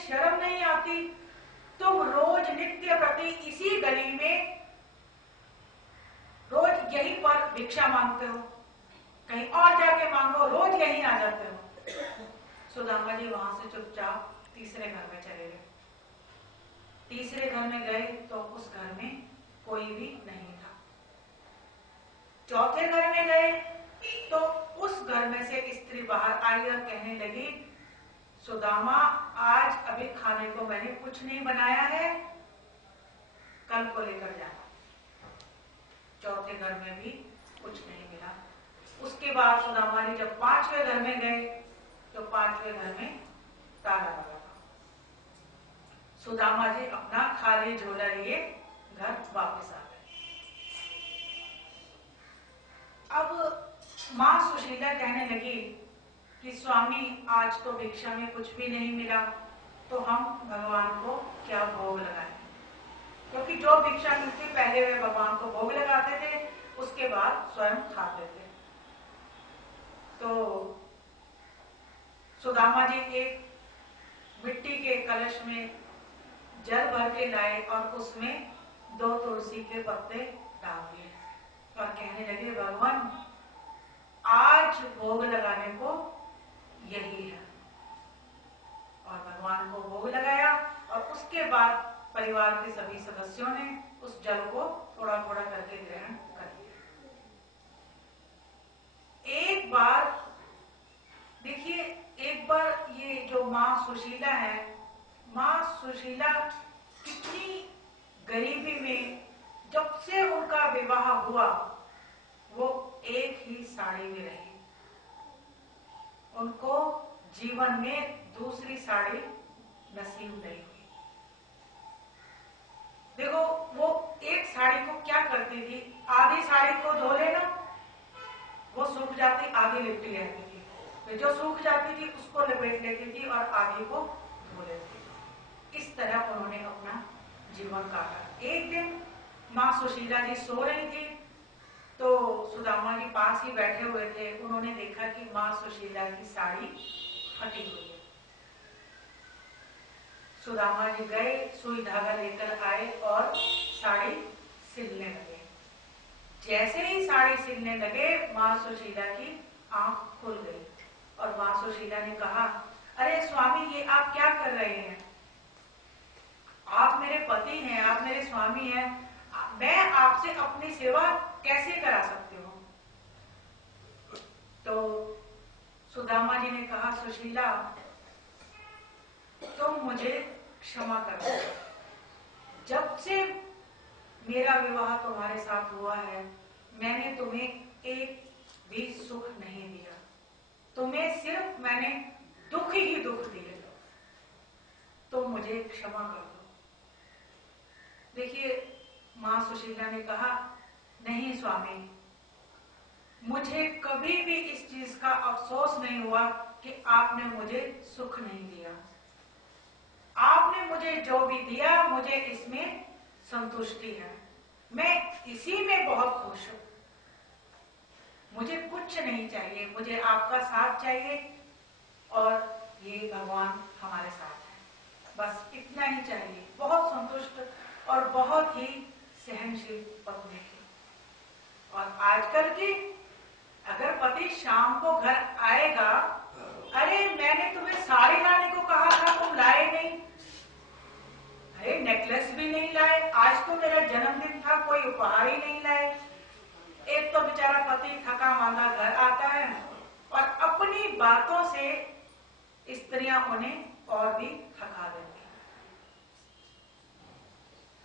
शर्म नहीं आती? तुम रोज नित्य प्रति इसी गली में रोज यहीं पर भिक्षा मांगते हो, कहीं और जाके मांगो, रोज यहीं आ जाते हो। सुदामा जी वहां से चुपचाप तीसरे घर में चले गए। तीसरे घर में गए तो उस घर में कोई भी नहीं था। चौथे घर में गए तो उस घर में से स्त्री बाहर आई और कहने लगी, सुदामा आज अभी खाने को मैंने कुछ नहीं बनाया है, कल को लेकर जाना। चौथे घर में भी कुछ नहीं मिला। उसके बाद सुदामा जी जब पांचवें घर में गए तो पांचवें घर में ताला लगा था। सुदामा जी अपना खाली झोला लिए घर वापस आ गए। अब मां सुशीला कहने लगी कि स्वामी आज तो भिक्षा में कुछ भी नहीं मिला, तो हम भगवान को क्या भोग लगाएं? क्योंकि जो भिक्षा मिलती पहले वे भगवान को भोग लगाते थे, उसके बाद स्वयं खाते थे। तो सुदामा जी एक मिट्टी के कलश में जल भर के लाए और उसमें 2 तुलसी के पत्ते डाल दिए और कहने लगे, भगवान आज भोग लगाने को यही है। और भगवान को भोग लगाया और उसके बाद परिवार के सभी सदस्यों ने उस जल को थोड़ा थोड़ा करके ग्रहण कर लिया। एक बार देखिए, एक बार ये जो मां सुशीला है, मां सुशीला कितनी गरीबी में जब से उनका विवाह हुआ वो एक ही साड़ी में रही। उनको जीवन में दूसरी साड़ी नसीब नहीं हुई। देखो, वो एक साड़ी को क्या करती थी, आधी साड़ी को धो लेना, वो सूख जाती, आधी लिपटी रहती थी, फिर जो सूख जाती थी उसको लपेट लेती थी और आधी को धो लेती थी। इस तरह उन्होंने अपना जीवन काटा। एक दिन मां सुशीला जी सो रही थी तो सुदामा जी पास ही बैठे हुए थे। उन्होंने देखा कि मां सुशीला की साड़ी फटी हुई है। सुदामा जी गए, सुई धागा लेकर आए और साड़ी सिलने लगे। जैसे ही साड़ी सिलने लगे, मां सुशीला की आंख खुल गई और मां सुशीला ने कहा, अरे स्वामी, ये आप क्या कर रहे हैं? आप मेरे पति हैं, आप मेरे स्वामी हैं, मैं आपसे अपनी सेवा कैसे करा सकती हूँ? तो सुदामा जी ने कहा, सुशीला तुम मुझे क्षमा कर दो। जब से मेरा विवाह तुम्हारे साथ हुआ है, मैंने तुम्हें एक भी सुख नहीं दिया। तुम्हें सिर्फ मैंने दुख ही दुख दिए। तुम मुझे क्षमा कर दो। देखिए, मां सुशीला ने कहा, नहीं स्वामी, मुझे कभी भी इस चीज का अफसोस नहीं हुआ कि आपने मुझे सुख नहीं दिया। आपने मुझे जो भी दिया, मुझे इसमें संतुष्टि है। मैं इसी में बहुत खुश हूं। मुझे कुछ नहीं चाहिए, मुझे आपका साथ चाहिए और ये भगवान हमारे साथ है, बस इतना ही चाहिए। बहुत संतुष्ट और बहुत ही सहनशील पत्नी थी। और आजकल की अगर पति शाम को घर आएगा, अरे मैंने तुम्हें साड़ी लाने को कहा था, तुम लाए नहीं, अरे नेकलेस भी नहीं लाए, आज तो मेरा जन्मदिन था, कोई उपहार ही नहीं लाए। एक तो बेचारा पति थका मांदा घर आता है और अपनी बातों से स्त्रियां उन्हें और भी थका देती हैं।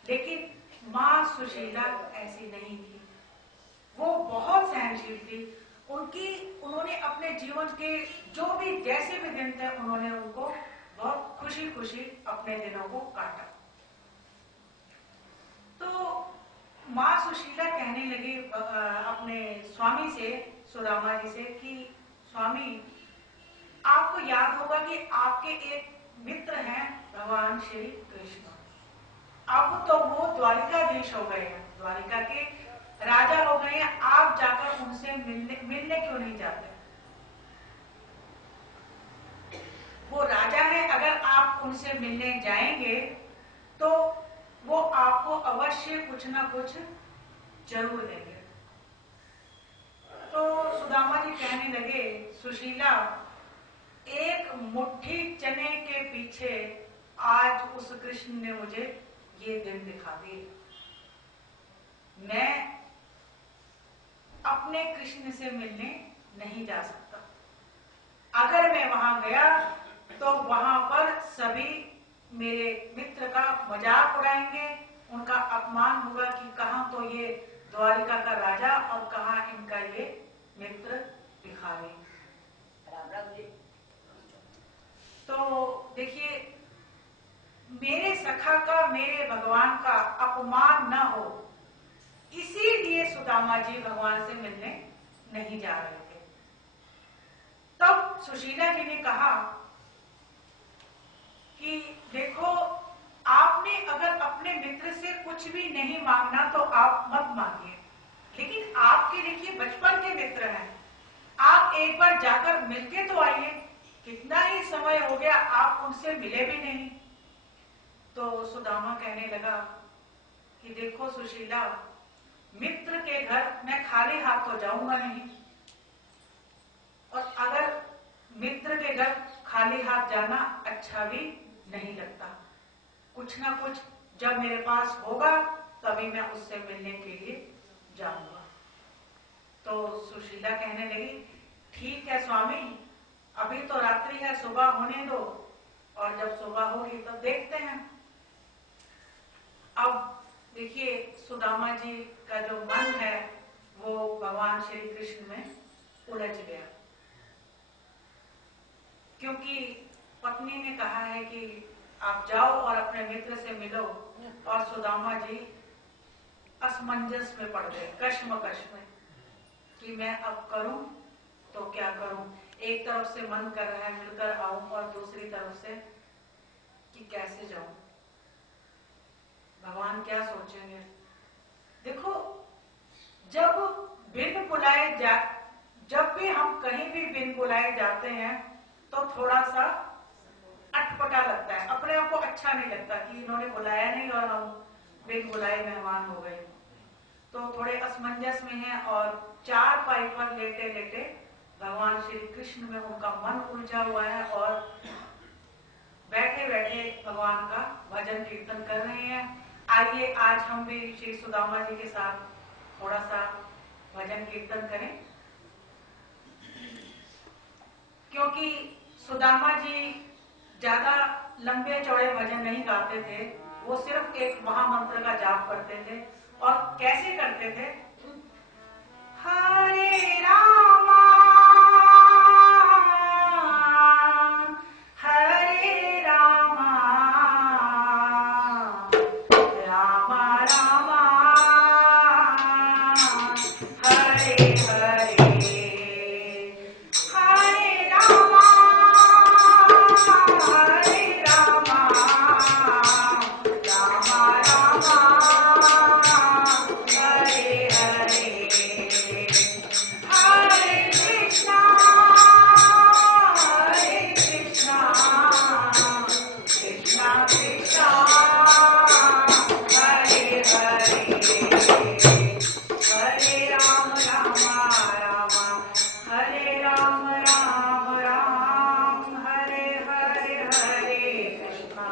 लेकिन मां सुशीला ऐसी नहीं थी। वो बहुत सहनशील थी। उन्होंने अपने जीवन के जो भी जैसे भी दिन थे, उन्होंने उनको बहुत खुशी खुशी अपने दिनों को काटा। तो मां सुशीला कहने लगी अपने स्वामी से, सुदामा जी से, कि स्वामी, आपको याद होगा कि आपके एक मित्र हैं भगवान श्री कृष्ण। अब तो वो द्वारिकाधीश हो गए हैं, द्वारिका के राजा हो गए हैं। आप जाकर उनसे मिलने क्यों नहीं जाते? वो राजा है, अगर आप उनसे मिलने जाएंगे तो वो आपको अवश्य कुछ ना कुछ जरूर देंगे। तो सुदामा जी कहने लगे, सुशीला, एक मुट्ठी चने के पीछे आज उस कृष्ण ने मुझे ये दिन दिखा दिए। मैं अपने कृष्ण से मिलने नहीं जा सकता। अगर मैं वहां गया तो वहां पर सभी मेरे मित्र का मजाक उड़ाएंगे, उनका अपमान होगा कि कहां तो ये द्वारिका का राजा और कहां इनका ये मित्र भिखारी। तो देखिए, मेरे सखा का, मेरे भगवान का अपमान न हो, इसीलिए सुदामा जी भगवान से मिलने नहीं जा रहे थे। तब सुशीला जी ने कहा कि देखो, आपने अगर अपने मित्र से कुछ भी नहीं मांगना तो आप मत मांगिए, लेकिन आपके देखिए बचपन के मित्र हैं, आप एक बार जाकर मिलके तो आइए। कितना ही समय हो गया, आप उनसे मिले भी नहीं। तो सुदामा कहने लगा कि देखो सुशीला, मित्र के घर मैं खाली हाथ तो जाऊंगा नहीं, और अगर मित्र के घर खाली हाथ जाना अच्छा भी नहीं लगता। कुछ ना कुछ जब मेरे पास होगा तभी मैं उससे मिलने के लिए जाऊंगा। तो सुशीला कहने लगी, ठीक है स्वामी, अभी तो रात्रि है, सुबह होने दो, और जब सुबह होगी तब देखते हैं। अब देखिए, सुदामा जी का जो मन है वो भगवान श्री कृष्ण में उलझ गया, क्योंकि पत्नी ने कहा है कि आप जाओ और अपने मित्र से मिलो, और सुदामा जी असमंजस में पड़ गए, कश्मकश में, कि मैं अब करूं तो क्या करूं। एक तरफ से मन कर रहा है मिलकर आऊं, और दूसरी तरफ से कि कैसे जाऊं, भगवान क्या सोचेंगे। देखो, जब बिन बुलाए जब भी हम कहीं भी बिन बुलाए जाते हैं तो थोड़ा सा अटपटा लगता है, अपने आप को अच्छा नहीं लगता कि इन्होंने बुलाया नहीं और हम बिन बुलाए मेहमान हो गए। तो थोड़े असमंजस में हैं, और चारपाई पर लेटे लेटे भगवान श्री कृष्ण में उनका मन उलझा हुआ है, और बैठे बैठे भगवान का भजन कीर्तन कर रहे हैं। आइए आज हम भी श्री सुदामा जी के साथ थोड़ा सा भजन कीर्तन करें, क्योंकि सुदामा जी ज्यादा लंबे चौड़े भजन नहीं गाते थे, वो सिर्फ एक महामंत्र का जाप करते थे। और कैसे करते थे? हरे रामा हरे रामा रामा रामा हरे हरे, हरे रामा हरे रामा रामा रामा हरे हरे, हरे कृष्णा कृष्णा कृष्णा हरे हरे, हरे राम राम राम हरे राम राम राम हरे हरे, हरे कृष्णा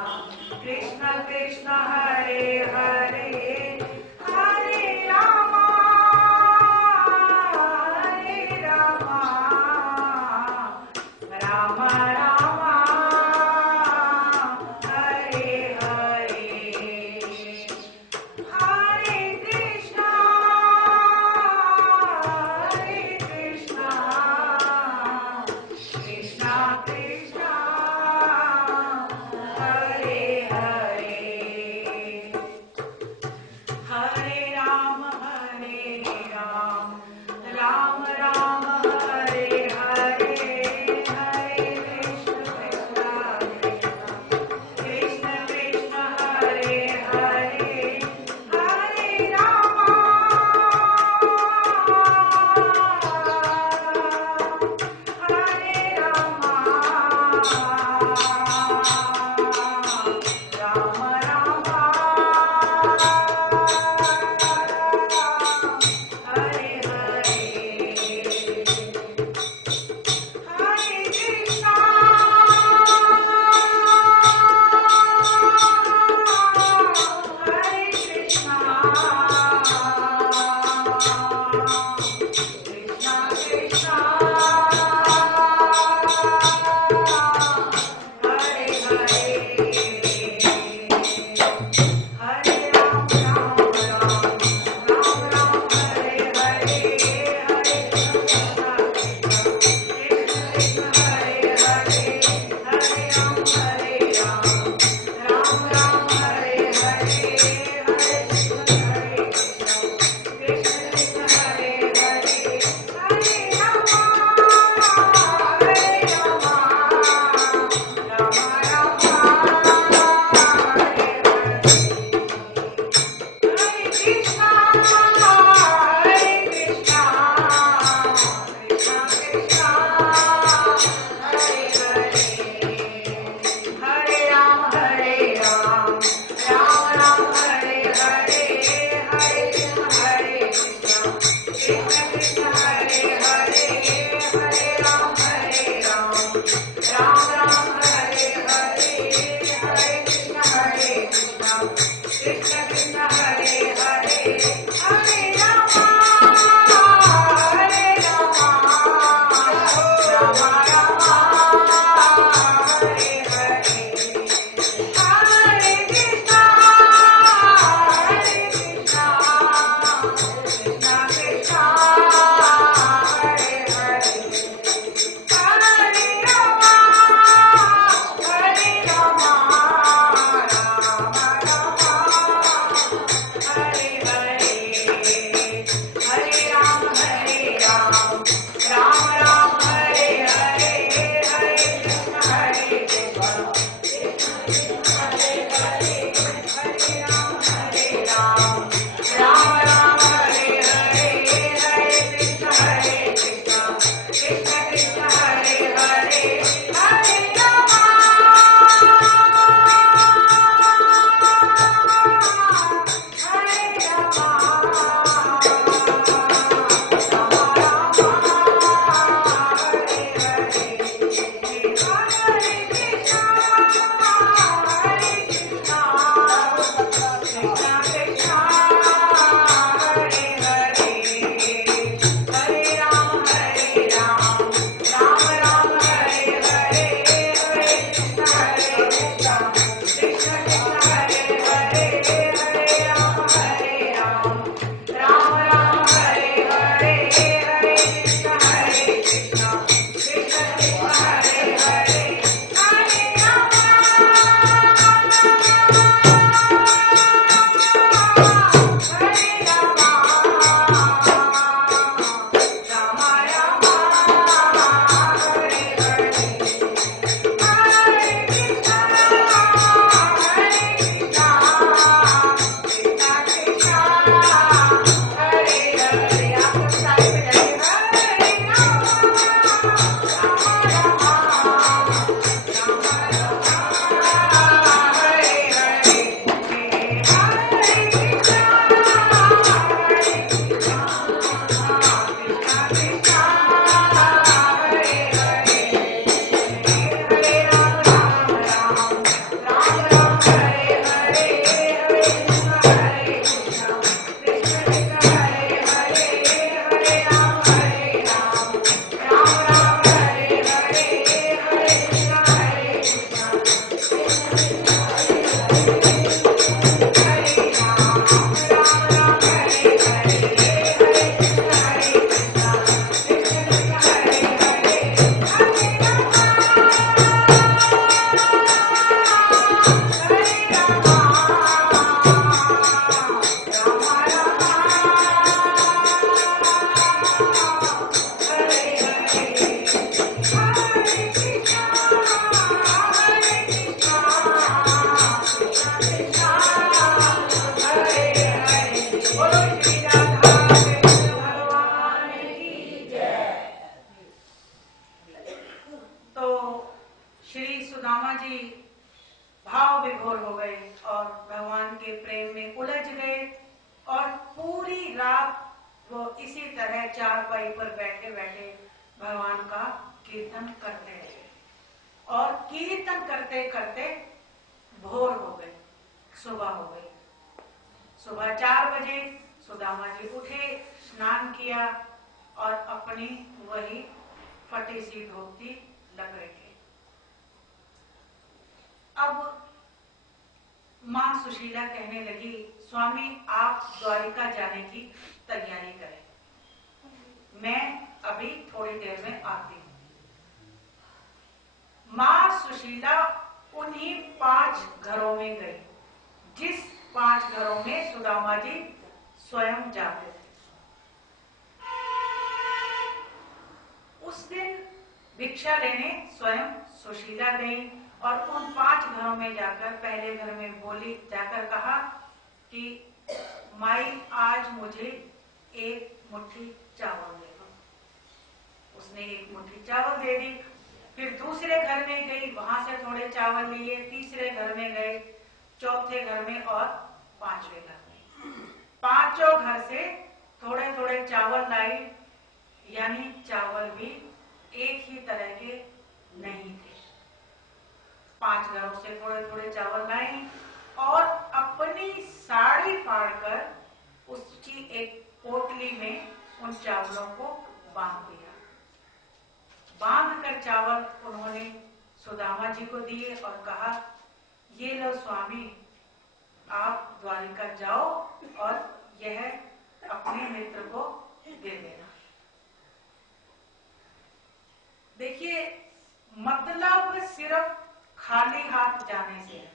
कृष्णा कृष्णा हरे हरे, हरे राम राम राम हरे हरे, हरे कृष्णा कृष्णा कृष्णा हरे हरे। अब मां सुशीला कहने लगी, स्वामी आप द्वारिका जाने की तैयारी करें, मैं अभी थोड़ी देर में आती हूँ। मां सुशीला उन्हीं 5 घरों में गई, जिस 5 घरों में सुदामा जी स्वयं जाते थे। उस दिन भिक्षा लेने स्वयं सुशीला गई और उन 5 घरों में जाकर पहले घर में बोली, जाकर कहा कि माई आज मुझे 1 मुट्ठी चावल दे दो। उसने 1 मुट्ठी चावल दे दी। फिर दूसरे घर में गई, वहां से थोड़े चावल लिए, तीसरे घर में गए, चौथे घर में और 5वें घर में। 5 घर से थोड़े थोड़े चावल लाई, यानी चावल भी एक ही तरह के नहीं थे। 5 घरों से थोड़े थोड़े चावल लाई और अपनी साड़ी फाड़कर उसकी एक पोटली में उन चावलों को बांध दिया। बांधकर चावल उन्होंने सुदामा जी को दिए और कहा, ये लो स्वामी, आप द्वारिका जाओ और यह अपने मित्र को दे देना। देखिए, मतलब सिर्फ खाली हाथ जाने से है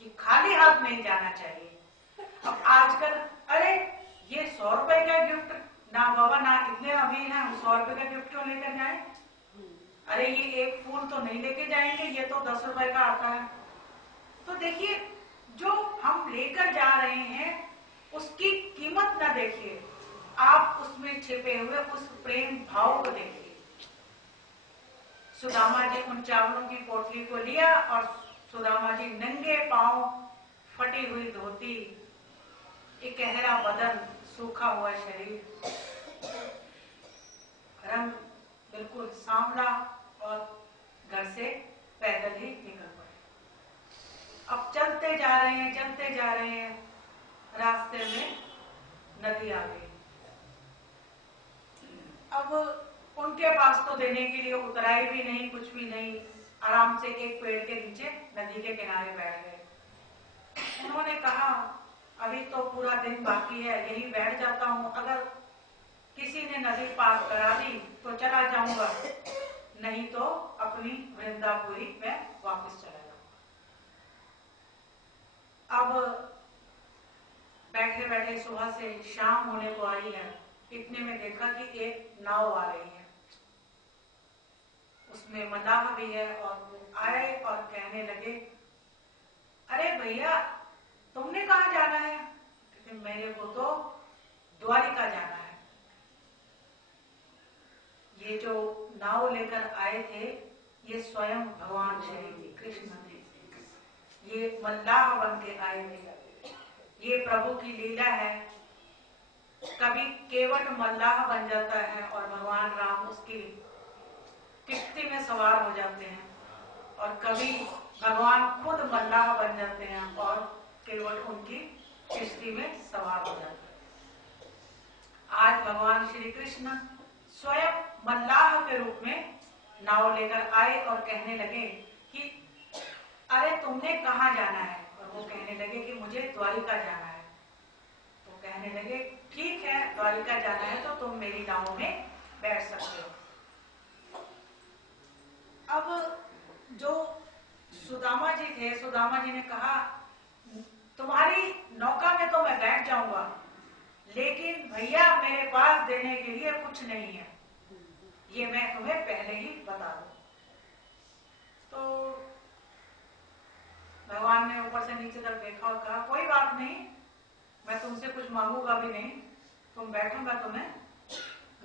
कि खाली हाथ नहीं जाना चाहिए। अब आजकल अरे ये 100 रुपए का गिफ्ट, ना बाबा ना इतने अमीर हैं, 100 रुपए का गिफ्ट क्यों लेकर जाए? अरे ये 1 फूल तो नहीं लेके जाएंगे, ये तो 10 रुपए का आता है। तो देखिए, जो हम लेकर जा रहे हैं उसकी कीमत ना देखिए, आप उसमें छिपे हुए उस प्रेम भाव को देखिए। सुदामा जी उन चावलों की पोटली को लिया और सुदामा जी नंगे पांव, फटी हुई धोती, इकहरा बदन, सूखा हुआ शरीर, रंग बिल्कुल सांवला, और घर से पैदल ही निकल पड़े। अब चलते जा रहे हैं, चलते जा रहे हैं, रास्ते में नदी आ गई। अब उनके पास तो देने के लिए उतराई भी नहीं, कुछ भी नहीं, आराम से एक पेड़ के नीचे नदी के किनारे बैठ गए। उन्होंने कहा, अभी तो पूरा दिन बाकी है, यही बैठ जाता हूँ, अगर किसी ने नदी पार करा दी तो चला जाऊंगा, नहीं तो अपनी वृंदापुरी में वापस चला जाऊंगा। अब बैठे बैठे सुबह से शाम होने को आई है, इतने में देखा कि एक नाव आ रही है, उसमें मल्लाह भी है, और वो आए और कहने लगे, अरे भैया तुमने कहाँ जाना है? लेकिन मेरे को तो द्वारिका जाना है। ये जो नाव लेकर आए थे, ये स्वयं भगवान श्री कृष्ण थे। ये मल्लाह बन के आए थे। ये प्रभु की लीला है। कभी केवट मल्लाह बन जाता है और भगवान राम उसकी किश्ती में सवार हो जाते हैं, और कभी भगवान खुद मल्लाह बन जाते हैं और केवट उनकी किश्ती में सवार हो जाते हैं। आज भगवान श्री कृष्ण स्वयं मल्लाह के रूप में नाव लेकर आए और कहने लगे कि अरे तुमने कहाँ जाना है? और वो कहने लगे कि मुझे द्वारिका जाना है। तो कहने लगे, ठीक है, द्वारिका जाना है तो तुम मेरी नाव में बैठ सकते हो। अब जो सुदामा जी थे, सुदामा जी ने कहा, तुम्हारी नौका में तो मैं बैठ जाऊंगा, लेकिन भैया मेरे पास देने के लिए कुछ नहीं है, ये मैं तुम्हें पहले ही बता दूं। तो भगवान ने ऊपर से नीचे तक देखा और कहा, कोई बात नहीं, मैं तुमसे कुछ मांगूंगा भी नहीं, तुम बैठो, मैं तुम्हें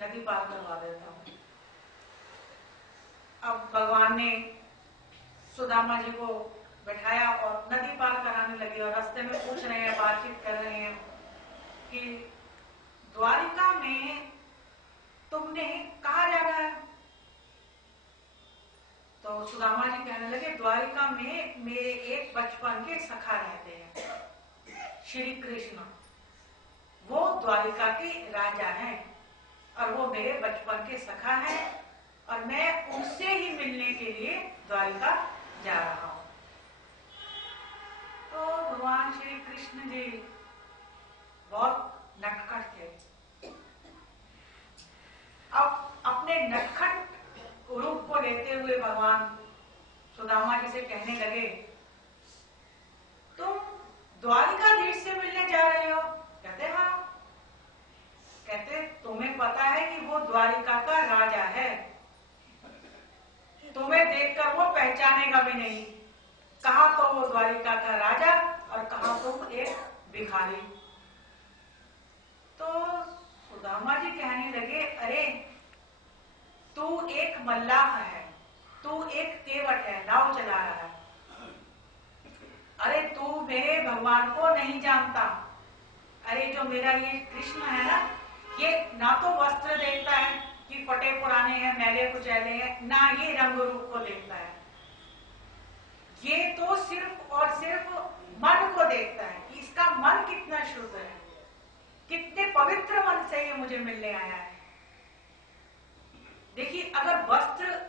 नदी पार करवा देता हूँ। अब भगवान ने सुदामा जी को बैठाया और नदी पार कराने लगे, और रास्ते में पूछ रहे हैं, बातचीत कर रहे हैं कि द्वारिका में तुमने कहाँ जाना है? तो सुदामा जी कहने लगे, द्वारिका में मेरे एक बचपन के सखा रहते हैं, श्री कृष्ण, वो द्वारिका के राजा हैं और वो मेरे बचपन के सखा हैं, और मैं उनसे ही मिलने के लिए द्वारिका जा रहा हूं। भगवान श्री कृष्ण जी बहुत नटखट थे। अब अपने नटखट रूप को लेते हुए भगवान सुदामा जी से कहने लगे, तुम द्वारिकाधीश से मिलने जा रहे हो? कहते हाँ। कहते तुम्हें पता है कि वो द्वारिका का राजा है, तुम्हें देखकर वो पहचानेगा भी नहीं। कहा तो वो द्वारिका का राजा और कहा तुम एक भिखारी। तो सुदामा जी कहने लगे, अरे तू एक मल्लाह है, तू एक तेवट है, नाव चला रहा है। अरे तू मेरे भगवान को नहीं जानता। अरे जो मेरा ये कृष्ण है ना, ये ना तो वस्त्र देखता है कि फटे पुराने हैं, मैले कुचैले हैं, ना ये रंग रूप को देखता है। ये तो सिर्फ और सिर्फ मन को देखता है कि इसका मन कितना शुद्ध है, कितने पवित्र मन से ये मुझे मिलने आया है। देखिए, अगर वस्त्र,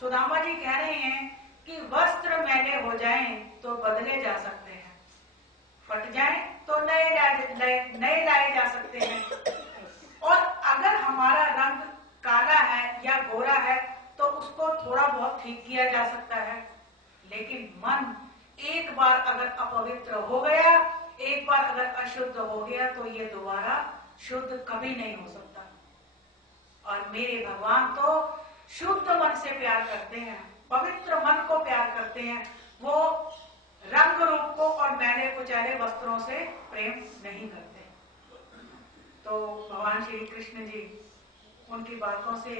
सुदामा जी कह रहे हैं कि वस्त्र मैले हो जाएं तो बदले जा सकते हैं, फट जाएं तो नए लाए जा सकते हैं। और अगर हमारा रंग काला है या गोरा है तो उसको थोड़ा बहुत ठीक किया जा सकता है, लेकिन मन एक बार अगर अपवित्र हो गया, एक बार अगर अशुद्ध हो गया तो ये दोबारा शुद्ध कभी नहीं हो सकता। और मेरे भगवान तो शुद्ध मन से प्यार करते हैं, पवित्र मन को प्यार करते हैं। वो रंग रूप को और मैले कुचैले वस्त्रों से प्रेम नहीं करते। तो भगवान श्री कृष्ण जी उनकी बातों से,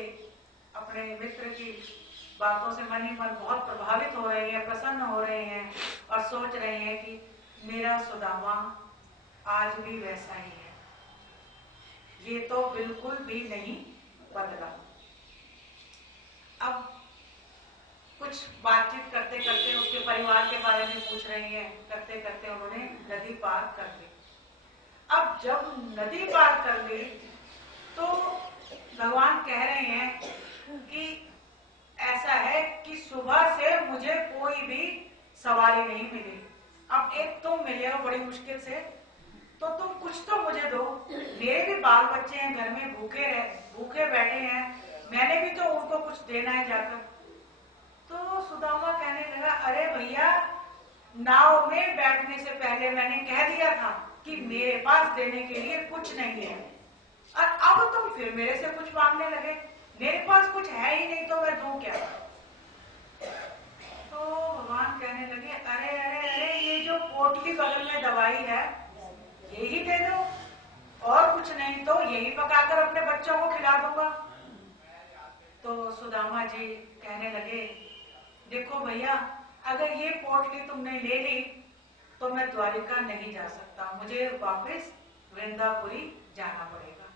अपने मित्र की बातों से मन ही मन बहुत प्रभावित हो रहे हैं, प्रसन्न हो रहे हैं और सोच रहे हैं कि मेरा सुदामा आज भी वैसा ही है, ये तो बिल्कुल भी नहीं बदला। अब कुछ बातचीत करते करते उसके परिवार के बारे में पूछ रही हैं, करते करते उन्होंने नदी पार कर ली। अब जब नदी पार कर ली तो भगवान कह रहे हैं कि ऐसा है कि सुबह से मुझे कोई भी सवारी नहीं मिली। अब एक तुम मिले हो बड़ी मुश्किल से, तो तुम कुछ तो मुझे दो। मेरे भी बाल बच्चे हैं घर में, भूखे बैठे हैं, मैंने भी तो उनको कुछ देना है जाकर। तो सुदामा कहने लगा, अरे भैया, नाव में बैठने से पहले मैंने कह दिया था कि मेरे पास देने के लिए कुछ नहीं है, और अब तुम फिर मेरे से कुछ मांगने लगे। मेरे पास कुछ है ही नहीं तो मैं दूं क्या? तो भगवान कहने लगे, अरे अरे अरे, ये जो पोटली बगल में दवाई है यही दे दो, और कुछ नहीं तो यही पकाकर अपने बच्चों को खिला दूंगा। तो सुदामा जी कहने लगे, देखो भैया, अगर ये पोटली तुमने ले ली तो मैं द्वारिका नहीं जा सकता, मुझे वापस वृंदापुरी जाना पड़ेगा,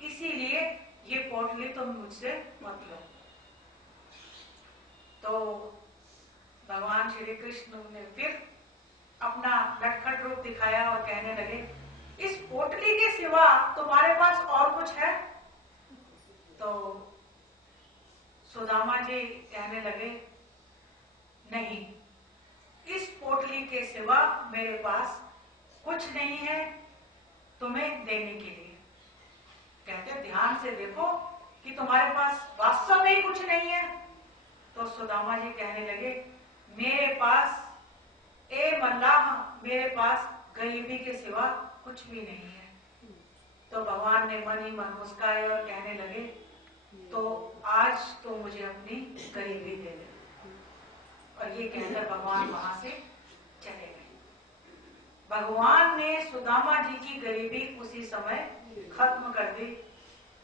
इसीलिए ये पोटली तुम मुझसे मत लो। तो भगवान श्री कृष्ण ने फिर अपना नटखट रूप दिखाया और कहने लगे, इस पोटली के सिवा तुम्हारे पास और कुछ है? तो सुदामा जी कहने लगे, नहीं, इस पोटली के सिवा मेरे पास कुछ नहीं है तुम्हें देने के लिए। कहते ध्यान से देखो कि तुम्हारे पास वास्तव में ही कुछ नहीं है। तो सुदामा जी कहने लगे, मेरे पास, ए मल्लाह, मेरे पास गरीबी के सिवा कुछ भी नहीं है। तो भगवान ने मन ही मन मुस्काए और कहने लगे, तो आज तो मुझे अपनी गरीबी दे दे। और ये कहकर भगवान वहां से चले गए। भगवान ने सुदामा जी की गरीबी उसी समय खत्म कर दी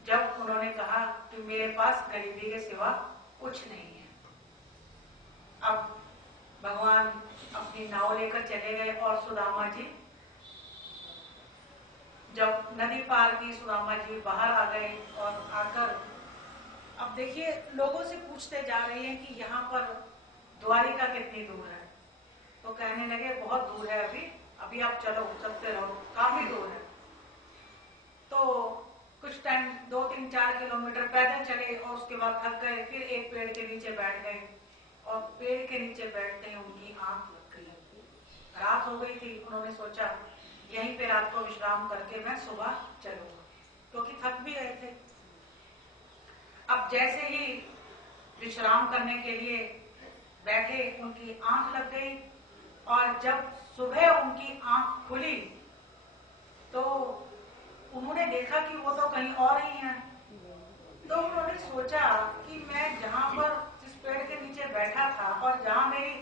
जब उन्होंने कहा कि मेरे पास गरीबी के सिवा कुछ नहीं है। अब भगवान अपनी नाव लेकर चले गए और सुदामा जी जब नदी पार की, सुदामा जी बाहर आ गए और आकर अब देखिए लोगों से पूछते जा रहे हैं कि यहाँ पर द्वारिका कितनी दूर है। तो कहने लगे बहुत दूर है, अभी आप चलते रहो, काफी दूर है। तो कुछ टाइम 2-3-4 किलोमीटर पैदल चले और उसके बाद थक गए, फिर एक पेड़ के नीचे बैठ गए और पेड़ के नीचे बैठते ही उनकी आंख लग गई। रात हो गई थी उन्होंने सोचा यहीं पे रात को विश्राम करके मैं सुबह चलूंगा, क्योंकि थक भी गए थे। अब जैसे ही विश्राम करने के लिए बैठे, उनकी आंख लग गई, और जब सुबह उनकी आंख खुली तो उन्होंने देखा कि वो तो कहीं और ही है। तो उन्होंने सोचा कि मैं जहां पर जिस पेड़ के नीचे बैठा था और जहां मेरी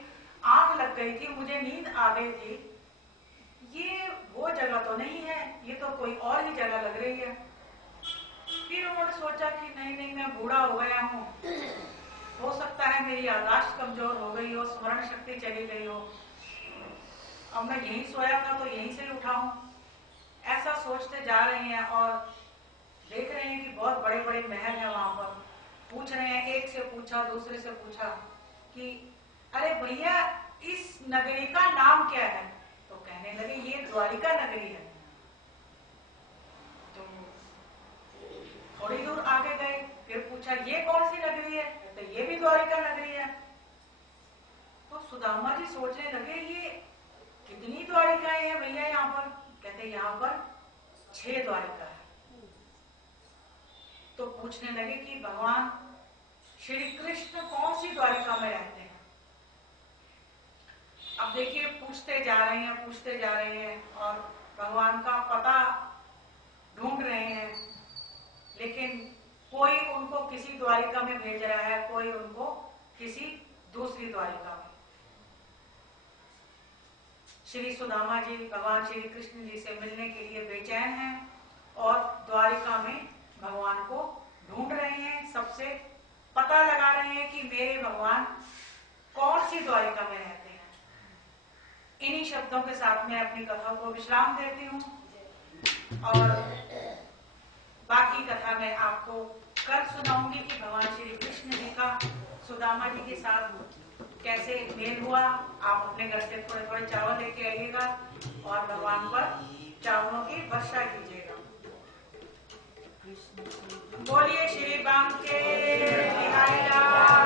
आंख लग गई थी, मुझे नींद आ गई थी, ये वो जगह तो नहीं है, ये तो कोई और ही जगह लग रही है। फिर उन्होंने सोचा कि नहीं नहीं, मैं बूढ़ा हो गया हूँ, हो सकता है मेरी याददाश्त कमजोर हो गई हो, स्मरण शक्ति चली गई हो, अब मैं यहीं सोया था तो यहीं से उठा हूँ। ऐसा सोचते जा रहे हैं और देख रहे हैं कि बहुत बड़े बड़े महल हैं वहां पर। पूछ रहे हैं, एक से पूछा, दूसरे से पूछा कि अरे भैया, इस नगरी का नाम क्या है? तो कहने लगे ये द्वारिका नगरी है। तो थोड़ी दूर आगे गए, फिर पूछा ये कौन सी नगरी है? तो ये भी द्वारिका नगरी है। तो सुदामा जी सोचने लगे ये कितनी द्वारिकाएं हैं भैया यहाँ पर? कहते यहाँ पर 6 द्वारिका है। तो पूछने लगे कि भगवान श्री कृष्ण कौन सी द्वारिका में रहते हैं? अब देखिए, पूछते जा रहे हैं, पूछते जा रहे हैं और भगवान का पता ढूंढ रहे हैं, लेकिन कोई उनको किसी द्वारिका में भेज रहा है, कोई उनको किसी दूसरी द्वारिका में। श्री सुदामा जी भगवान श्री कृष्ण जी से मिलने के लिए बेचैन हैं और द्वारिका में भगवान को ढूंढ रहे हैं, सबसे पता लगा रहे हैं कि मेरे भगवान कौन सी द्वारिका में रहते हैं। इन्हीं शब्दों के साथ मैं अपनी कथा को विश्राम देती हूँ और बाकी कथा मैं आपको कल सुनाऊंगी कि भगवान श्री कृष्ण जी का सुदामा जी के साथ कैसे मेल हुआ। आप अपने घर से थोड़े थोड़े चावल लेके आइएगा और भगवान पर चावलों की वर्षा कीजिएगा। बोलिए श्री राम के बिहारी लाल